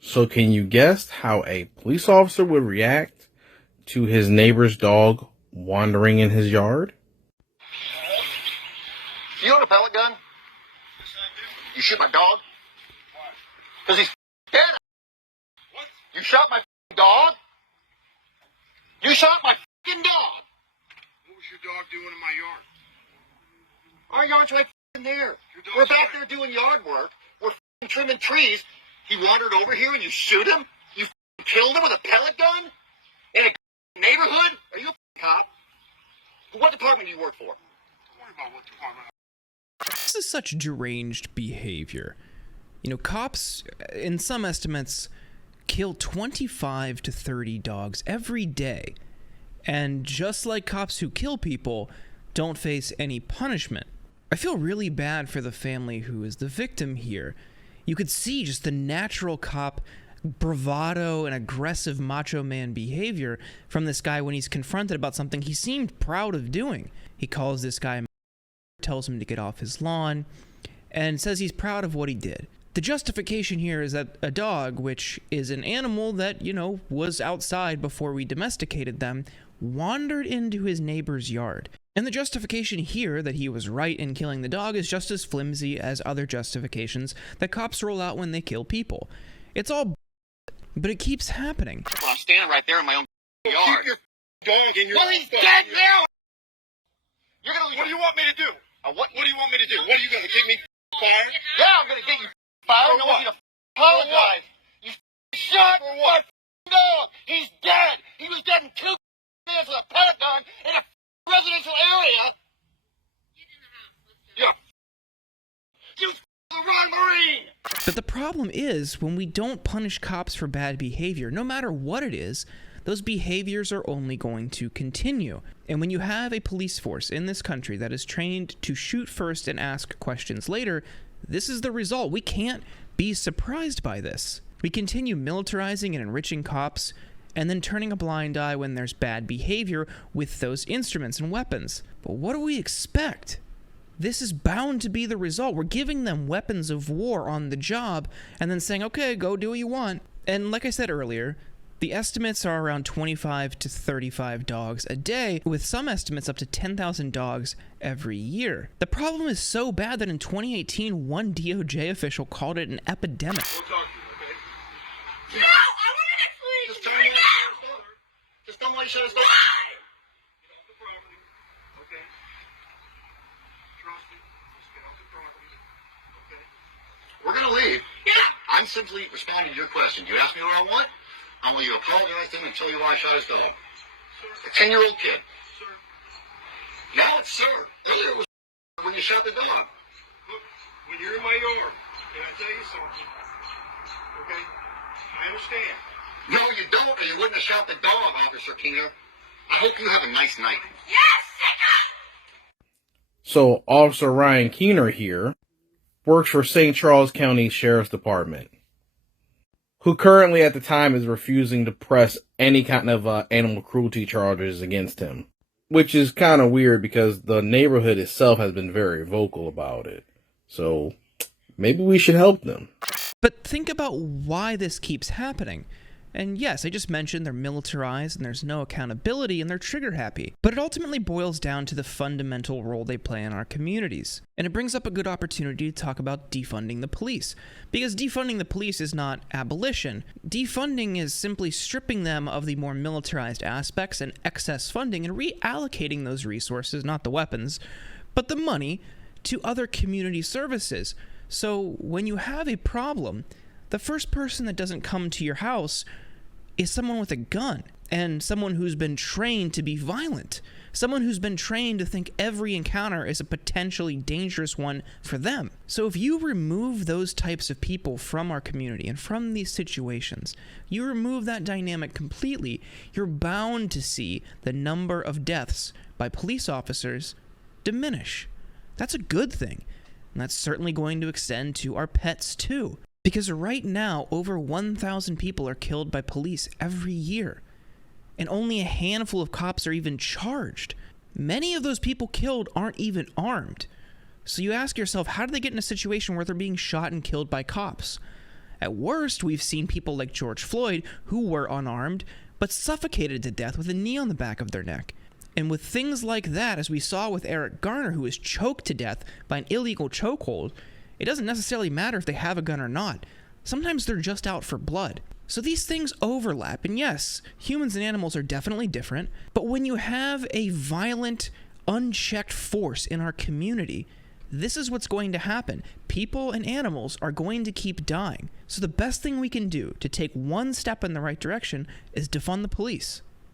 So can you guess how a police officer would react to his neighbor's dog wandering in his yard? You own a pellet gun? Yes, I do. You shoot my dog? Why? Because he's dead. What? You shot my dog? You shot my fucking dog. What was your dog doing in my yard? Our yard's right there. Your dog's We're back right. there doing yard work. We're trimming trees. He wandered over here and you shoot him? You killed him with a pellet gun? In a neighborhood? Are you a cop? What department do you work for? Don't worry about what department. This is such deranged behavior. You know, cops, in some estimates, kill 25 to 30 dogs every day. And just like cops who kill people, don't face any punishment. I feel really bad for the family who is the victim here. You could see just the natural cop bravado and aggressive macho man behavior from this guy when he's confronted about something he seemed proud of doing. He calls this guy, tells him to get off his lawn, and says he's proud of what he did. The justification here is that a dog, which is an animal that, you know, was outside before we domesticated them, wandered into his neighbor's yard. And the justification here that he was right in killing the dog is just as flimsy as other justifications that cops roll out when they kill people. It's all but it keeps happening. Well, I'm standing right there in my own yard. Keep your dog in your. Well, he's dead now. You're gonna. What do you want me to do? What? What do you want me to do? What are you gonna get me fired? Yeah, I'm gonna get you fired. For I want you what? to apologize. You shot For my what? dog. He's dead. He was dead in 2 minutes with a pellet gun in a residential area. You're you the wrong Marine. But the problem is, when we don't punish cops for bad behavior, no matter what it is, those behaviors are only going to continue. And when you have a police force in this country that is trained to shoot first and ask questions later, this is the result. We can't be surprised by this. We continue militarizing and enriching cops, and then turning a blind eye when there's bad behavior with those instruments and weapons. But what do we expect? This is bound to be the result. We're giving them weapons of war on the job and then saying, okay, go do what you want. And like I said earlier, the estimates are around 25 to 35 dogs a day, with some estimates up to 10,000 dogs every year. The problem is so bad that in 2018, one DOJ official called it an epidemic. We'll talk to you, okay? No, I want to explain. Just tell me why you shot his dog. Just tell me why you shot his dog. Get off the property, okay? Trust me. Just get off the property, okay? We're gonna leave. Yeah. I'm simply responding to your question. You asked me what I want. I want you to apologize to him and tell you why I shot his dog. Sir, A 10-year-old kid. sir, Now it's sir. Earlier it was when you shot the dog. look, when you're in my yard, can I tell you something? Okay? I understand. No, you don't, or you wouldn't have shot the dog, Officer Keener. I hope you have a nice night. So Officer Ryan Keener here works for St. Charles County Sheriff's Department, who currently at the time is refusing to press any kind of animal cruelty charges against him. Which is kind of weird because the neighborhood itself has been very vocal about it. So maybe we should help them. But think about why this keeps happening. And yes, I just mentioned they're militarized and there's no accountability and they're trigger happy. But it ultimately boils down to the fundamental role they play in our communities. And it brings up a good opportunity to talk about defunding the police. Because defunding the police is not abolition. Defunding is simply stripping them of the more militarized aspects and excess funding and reallocating those resources, not the weapons, but the money, to other community services. So when you have a problem, the first person that doesn't come to your house is someone with a gun and someone who's been trained to be violent, someone who's been trained to think every encounter is a potentially dangerous one for them. So if you remove those types of people from our community and from these situations, you remove that dynamic completely, you're bound to see the number of deaths by police officers diminish. That's a good thing. And that's certainly going to extend to our pets too. Because right now, over 1,000 people are killed by police every year. And only a handful of cops are even charged. Many of those people killed aren't even armed. So you ask yourself, how do they get in a situation where they're being shot and killed by cops? At worst, we've seen people like George Floyd who were unarmed but suffocated to death with a knee on the back of their neck. And with things like that, as we saw with Eric Garner, who was choked to death by an illegal chokehold, it doesn't necessarily matter if they have a gun or not. Sometimes they're just out for blood. So these things overlap, and yes, humans and animals are definitely different, but when you have a violent, unchecked force in our community, this is what's going to happen. People and animals are going to keep dying. So the best thing we can do to take one step in the right direction is defund the police.